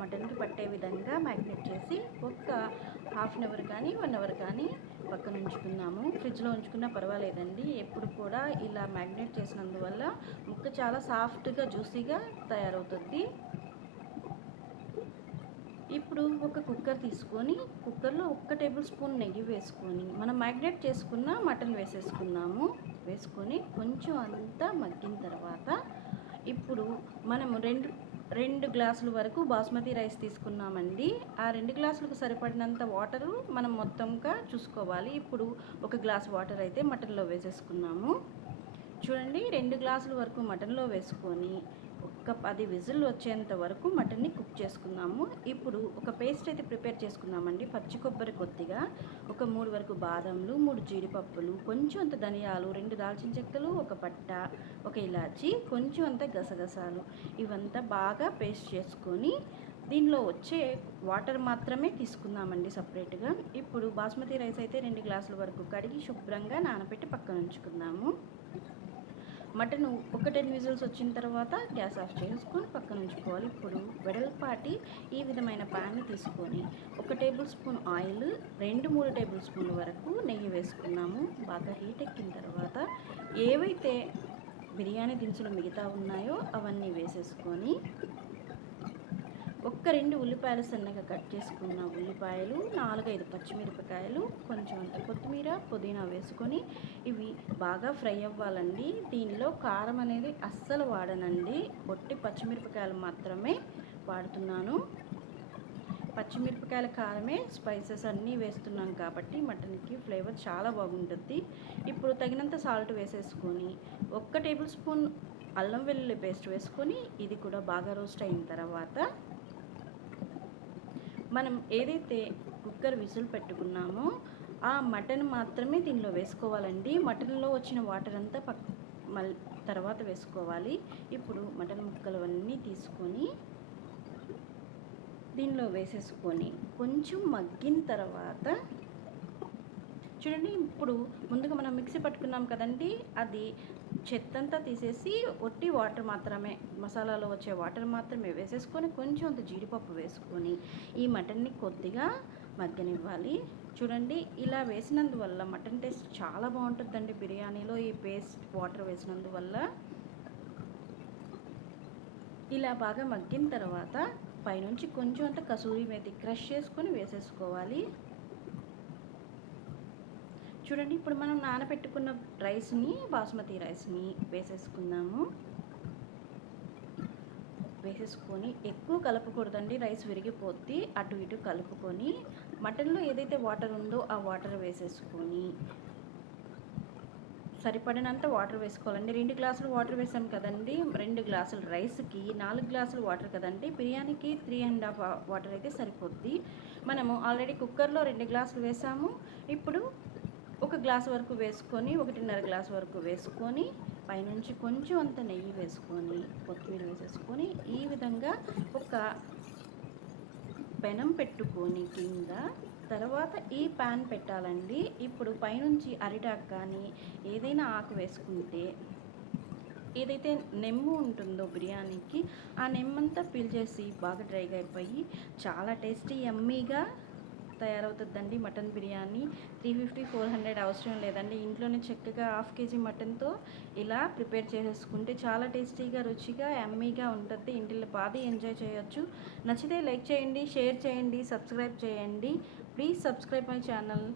మటన్కి పట్టే విధంగా మ్యాగ్నెట్ చేసి ఒక్క హాఫ్ అన్ అవర్ కానీ వన్ అవర్ కానీ పక్కన ఉంచుకున్నాము. ఫ్రిడ్జ్లో ఉంచుకున్నా పర్వాలేదండి. ఎప్పుడు కూడా ఇలా మ్యాగ్నేట్ చేసినందువల్ల ముక్క చాలా సాఫ్ట్గా జ్యూసీగా తయారవుతుంది. ఇప్పుడు ఒక కుక్కర్ తీసుకొని కుక్కర్లో ఒక్క టేబుల్ స్పూన్ నెయ్యి వేసుకొని మనం మ్యాగ్నేట్ చేసుకున్న మటన్ వేసేసుకున్నాము. వేసుకొని కొంచెం అంతా మగ్గిన తర్వాత ఇప్పుడు మనము రెండు రెండు గ్లాసుల వరకు బాస్మతి రైస్ తీసుకున్నామండి. ఆ రెండు గ్లాసులకు సరిపడినంత వాటరు మనం మొత్తంగా చూసుకోవాలి. ఇప్పుడు ఒక గ్లాస్ వాటర్ అయితే మటన్లో వేసేసుకున్నాము. చూడండి రెండు గ్లాసుల వరకు మటన్లో వేసుకొని ఒక పది విజిల్ వచ్చేంత వరకు మటన్ని కుక్ చేసుకున్నాము ఇప్పుడు ఒక పేస్ట్ అయితే ప్రిపేర్ చేసుకున్నామండి పచ్చి కొబ్బరి కొద్దిగా ఒక మూడు వరకు బాదంలు మూడు జీడిపప్పులు కొంచెం అంత ధనియాలు రెండు దాల్చిన చెక్కలు ఒక పట్ట ఒక ఇలాచి కొంచెం అంత గసగసాలు ఇవంతా బాగా పేస్ట్ చేసుకొని దీనిలో వచ్చే వాటర్ మాత్రమే తీసుకుందామండి సపరేట్గా. ఇప్పుడు బాస్మతి రైస్ అయితే రెండు గ్లాసుల వరకు కడిగి శుభ్రంగా నానబెట్టి పక్కన ఉంచుకుందాము. మటన్ ఒక టెన్ విజిల్స్ వచ్చిన తర్వాత గ్యాస్ ఆఫ్ చేసుకొని పక్కన ఉంచుకోవాలి. ఇప్పుడు వెడల్పాటి ఈ విధమైన ప్యాన్ని తీసుకొని ఒక టేబుల్ స్పూన్ ఆయిల్ రెండు మూడు టేబుల్ స్పూన్ల వరకు నెయ్యి వేసుకున్నాము. బాగా హీట్ ఎక్కిన తర్వాత ఏవైతే బిర్యానీ దినుసులు మిగతా ఉన్నాయో అవన్నీ వేసేసుకొని ఒక్క రెండు ఉల్లిపాయలు సన్నగా కట్ చేసుకున్న ఉల్లిపాయలు నాలుగైదు పచ్చిమిరపకాయలు కొంచెం అంత కొత్తిమీర పుదీనా వేసుకొని ఇవి బాగా ఫ్రై అవ్వాలండి. దీనిలో కారం అనేది అస్సలు వాడనండి. ఒట్టి పచ్చిమిరపకాయలు మాత్రమే వాడుతున్నాను. పచ్చిమిరపకాయల కారమే స్పైసెస్ అన్నీ వేస్తున్నాం కాబట్టి మటన్కి ఫ్లేవర్ చాలా బాగుంటుంది. ఇప్పుడు తగినంత సాల్ట్ వేసేసుకొని ఒక్క టేబుల్ స్పూన్ అల్లం వెల్లుల్లి పేస్ట్ వేసుకొని ఇది కూడా బాగా రోస్ట్ అయిన తర్వాత మనం ఏదైతే కుక్కర్ విసులు పెట్టుకున్నామో ఆ మటన్ మాత్రమే దీనిలో వేసుకోవాలండి. మటన్లో వచ్చిన వాటర్ అంతా పక్ మల్ తర్వాత వేసుకోవాలి. ఇప్పుడు మటన్ ముక్కలు అన్నీ తీసుకొని దీనిలో వేసేసుకొని కొంచెం మగ్గిన తర్వాత చూడండి ఇప్పుడు ముందుగా మనం మిక్సీ పట్టుకున్నాం కదండి అది చెత్తంతా తీసేసి ఒట్టి వాటర్ మాత్రమే మసాలాలో వచ్చే వాటర్ మాత్రమే వేసేసుకొని కొంచెం అంత జీడిపప్పు వేసుకొని ఈ మటన్ని కొద్దిగా మగ్గనివ్వాలి. చూడండి ఇలా వేసినందువల్ల మటన్ టేస్ట్ చాలా బాగుంటుందండి బిర్యానీలో ఈ పేస్ట్ వాటర్ వేసినందువల్ల. ఇలా బాగా మగ్గిన తర్వాత పైనుంచి కొంచెం అంత కసూరి మేతి క్రష్ చేసుకొని వేసేసుకోవాలి. చూడండి ఇప్పుడు మనం నానబెట్టుకున్న రైస్ని బాస్మతి రైస్ని వేసేసుకుందాము. వేసేసుకొని ఎక్కువ కలుపుకూడదండి రైస్ విరిగిపోద్ది అటు ఇటు కలుపుకొని. మటన్లో ఏదైతే వాటర్ ఉందో ఆ వాటర్ వేసేసుకొని. సరిపడినంత వాటర్ వేసుకోవాలండి. రెండు గ్లాసులు వాటర్ వేసాం కదండి రెండు గ్లాసులు రైస్కి నాలుగు గ్లాసులు వాటర్ కదండి. బిర్యానీకి త్రీ అండ్ హాఫ్ వాటర్ అయితే సరిపోద్ది. మనము ఆల్రెడీ కుక్కర్లో రెండు గ్లాసులు వేసాము. ఇప్పుడు ఒక గ్లాస్ వరకు వేసుకొని ఒకటిన్నర గ్లాస్ వరకు వేసుకొని పైనుంచి కొంచెం అంత నెయ్యి వేసుకొని కొత్తిమీర వేసేసుకొని ఈ విధంగా ఒక పెనం పెట్టుకొని కింద తర్వాత ఈ ప్యాన్ పెట్టాలండి. ఇప్పుడు పైనుంచి అరిటాక్ కానీ ఏదైనా ఆకు వేసుకుంటే ఏదైతే నెమ్ము ఉంటుందో బిర్యానీకి ఆ నెమ్మంతా పీల్చేసి బాగా డ్రైగా అయిపోయి చాలా టేస్టీ ఎమ్మీగా తయారవుతుందండి mutton biryani. Three fifty four hundred అవసరం లేదండి. ఇంట్లోనే చక్కగా హాఫ్ కేజీ మటన్తో ఇలా ప్రిపేర్ చేసేసుకుంటే చాలా టేస్టీగా రుచిగా ఎమ్మీగా ఉంటుంది. ఇంటిలో బాగా ఎంజాయ్ చేయొచ్చు. నచ్చితే లైక్ చేయండి షేర్ చేయండి సబ్స్క్రైబ్ చేయండి. Please subscribe my channel.